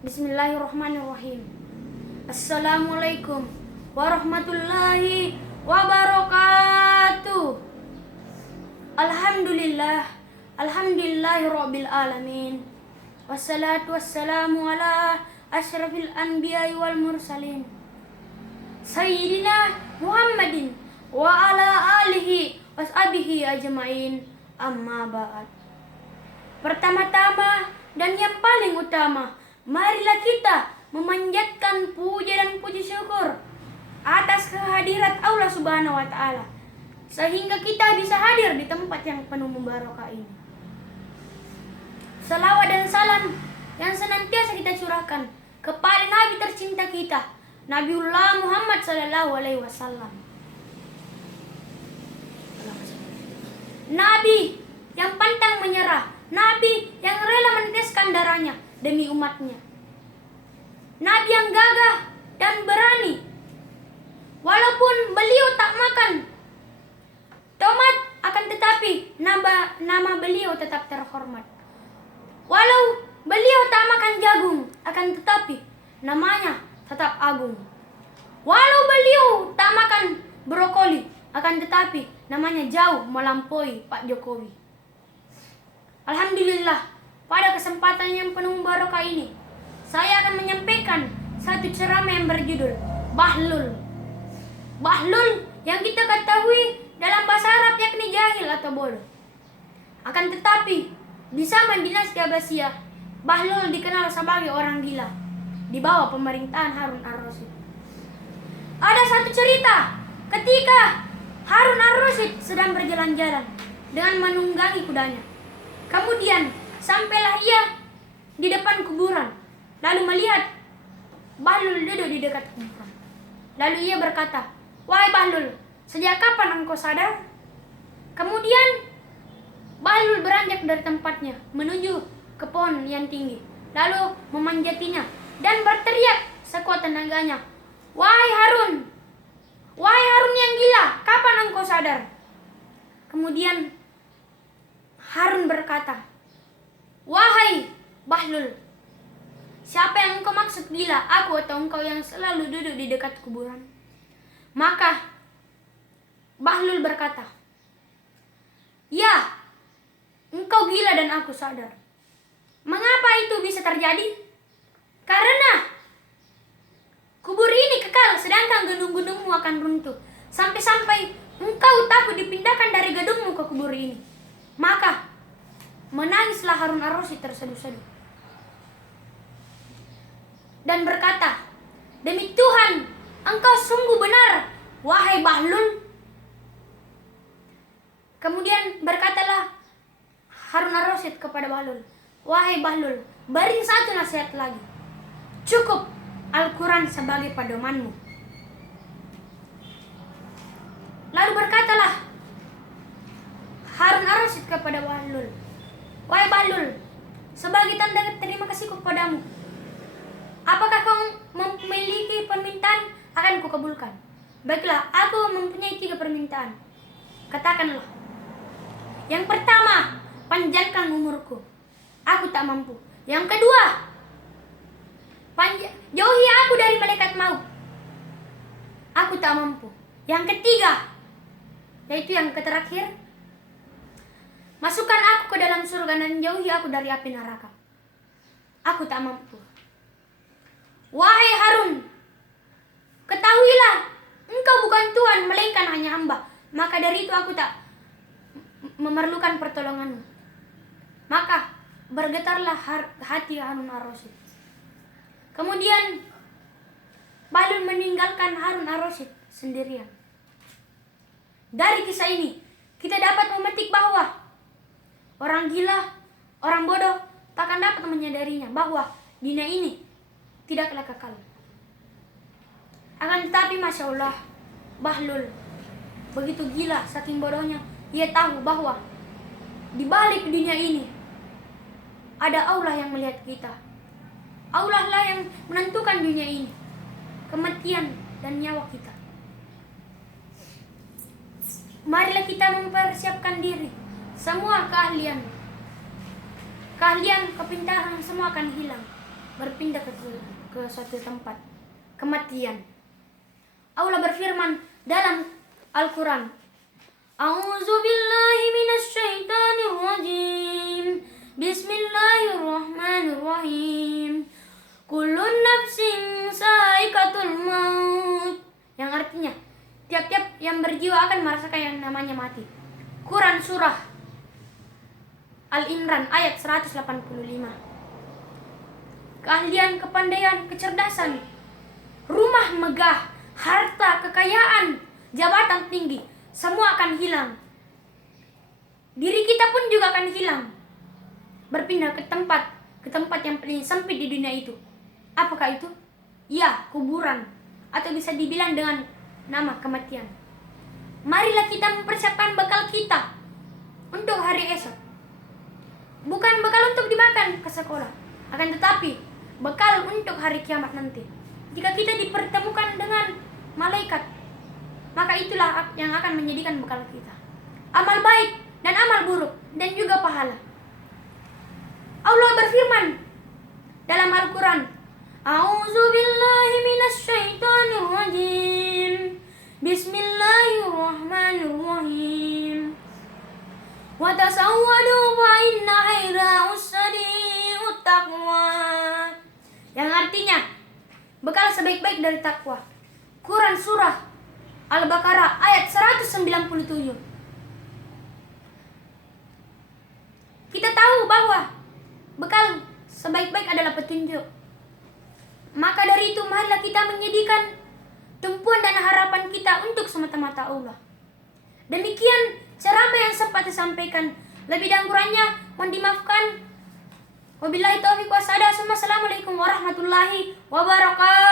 Bismillahirrahmanirrahim. Assalamualaikum warahmatullahi wabarakatuh. Alhamdulillahirabbil alamin. Wassalatu wassalamu ala asyrafil anbiya'i wal mursalin. Sayyidina Muhammadin wa ala alihi washabihi ajma'in. Amma ba'd. Pertama-tama dan yang paling utama, marilah kita memanjatkan puja dan puji syukur atas kehadirat Allah Subhanahu wa taala sehingga kita bisa hadir di tempat yang penuh barokah ini. Salawat dan salam yang senantiasa kita curahkan kepada Nabi tercinta kita, Nabiullah Muhammad sallallahu alaihi wasallam. Nabi yang pantang menyerah, Nabi yang rela meneteskan darahnya demi umatnya. Nabi yang gagah dan berani. Walaupun beliau tak makan tomat, akan tetapi nama beliau tetap terhormat. Walau beliau tak makan jagung, akan tetapi namanya tetap agung. Walau beliau tak makan brokoli, akan tetapi namanya jauh melampaui Pak Jokowi. Alhamdulillah, pada kesempatan yang penuh barokah ini, saya akan menyampaikan satu ceramah yang berjudul Bahlul. Bahlul yang kita ketahui dalam bahasa Arab yakni jahil atau bodoh. Akan tetapi, di zaman dinasti Abbasiyah, Bahlul dikenal sebagai orang gila di bawah pemerintahan Harun ar-Rasyid. Ada satu cerita ketika Harun ar-Rasyid sedang berjalan-jalan dengan menunggangi kudanya. Kemudian sampailah ia di depan kuburan, lalu melihat Bahlul duduk di dekat kuburan. Lalu ia berkata, "Wahai Bahlul, sejak kapan engkau sadar?" Kemudian Bahlul beranjak dari tempatnya menuju ke pohon yang tinggi, lalu memanjatinya dan berteriak sekuat tenaganya, "Wahai Harun! Wahai Harun yang gila, kapan engkau sadar?" Kemudian Harun berkata, "Wahai Bahlul, siapa yang engkau maksud gila, aku atau engkau yang selalu duduk di dekat kuburan?" Maka Bahlul berkata, "Ya, engkau gila dan aku sadar. Mengapa itu bisa terjadi? Karena kubur ini kekal, sedangkan gedung-gedungmu akan runtuh. Sampai-sampai engkau takut dipindahkan dari gedungmu ke kubur ini." Maka menangislah Harun ar-Rasyid terseduh-seduh dan berkata, "Demi Tuhan, engkau sungguh benar, wahai Bahlul." Kemudian berkatalah Harun ar-Rasyid kepada Bahlul, "Wahai Bahlul, beri satu nasihat lagi. Cukup Al-Quran sebagai pedomanmu." Lalu berkatalah Harun ar-Rasyid kepada Bahlul, "Wahai Bahlul, sebagai tanda terima kasihku kepadamu, apakah kau memiliki permintaan akan kukabulkan?" "Baiklah, aku mempunyai 3 permintaan." "Katakanlah." "Yang pertama, panjangkan umurku. Aku tak mampu. Yang kedua, jauhi aku dari malaikat maut. Aku tak mampu. Yang ketiga, yaitu yang terakhir, masukkan aku ke dalam surga dan jauhi aku dari api neraka. Aku tak mampu." "Wahai Harun, ketahuilah, engkau bukan Tuhan, melainkan hanya hamba. Maka dari itu aku tak memerlukan pertolonganmu." Maka bergetarlah hati Harun ar-Rasyid. Kemudian Bahlul meninggalkan Harun ar-Rasyid sendirian. Dari kisah ini kita dapat memetik bahwa orang gila, orang bodoh takkan dapat menyadarinya bahwa dunia ini tidaklah kekal. Akan tetapi Masya Allah, Bahlul begitu gila, saking bodohnya ia tahu bahwa di balik dunia ini ada Allah yang melihat kita. Allah lah yang menentukan dunia ini, kematian dan nyawa kita. Marilah kita mempersiapkan diri, semua keahlian, keahlian, kepintaran semua akan hilang, berpindah ke suatu tempat kematian. Allah berfirman dalam Al-Quran, A'udzu billahi minasyaitonir rajim. Bismillahirrahmanirrahim. Kullun nafsin sa'iqatul maut. Yang artinya, tiap-tiap yang berjiwa akan merasakan yang namanya mati. Quran surah Al-Imran ayat 185. Keahlian, kepandaian, kecerdasan, rumah megah, harta, kekayaan, jabatan tinggi, semua akan hilang. Diri kita pun juga akan hilang, berpindah ke tempat yang paling sempit di dunia itu. Apakah itu? Ya, kuburan, atau bisa dibilang dengan nama kematian. Marilah kita mempersiapkan bekal kita untuk hari esok. Bukan bekal untuk dimakan ke sekolah, akan tetapi bekal untuk hari kiamat nanti. Jika kita dipertemukan dengan malaikat, maka itulah yang akan menjadikan bekal kita. Amal baik dan amal buruk, dan juga pahala. Allah berfirman dalam Al-Quran, A'udzu billahi minasyaitonir rajim. Bismillahirrahmanirrahim. Wa tasawwadu fa inna khaira usadiut taqwa. Yang artinya, bekal sebaik-baik dari takwa. Quran surah Al-Baqarah ayat 197. Kita tahu bahwa bekal sebaik-baik adalah petunjuk. Maka dari itu marilah kita menyediakan tumpuan dan harapan kita untuk semata-mata Allah. Demikian ceramah yang sempat disampaikan. Lebih dan kurangnya mohon dimaafkan. Wabillahi taufiq wassalamu. Assalamualaikum warahmatullahi wabarakatuh.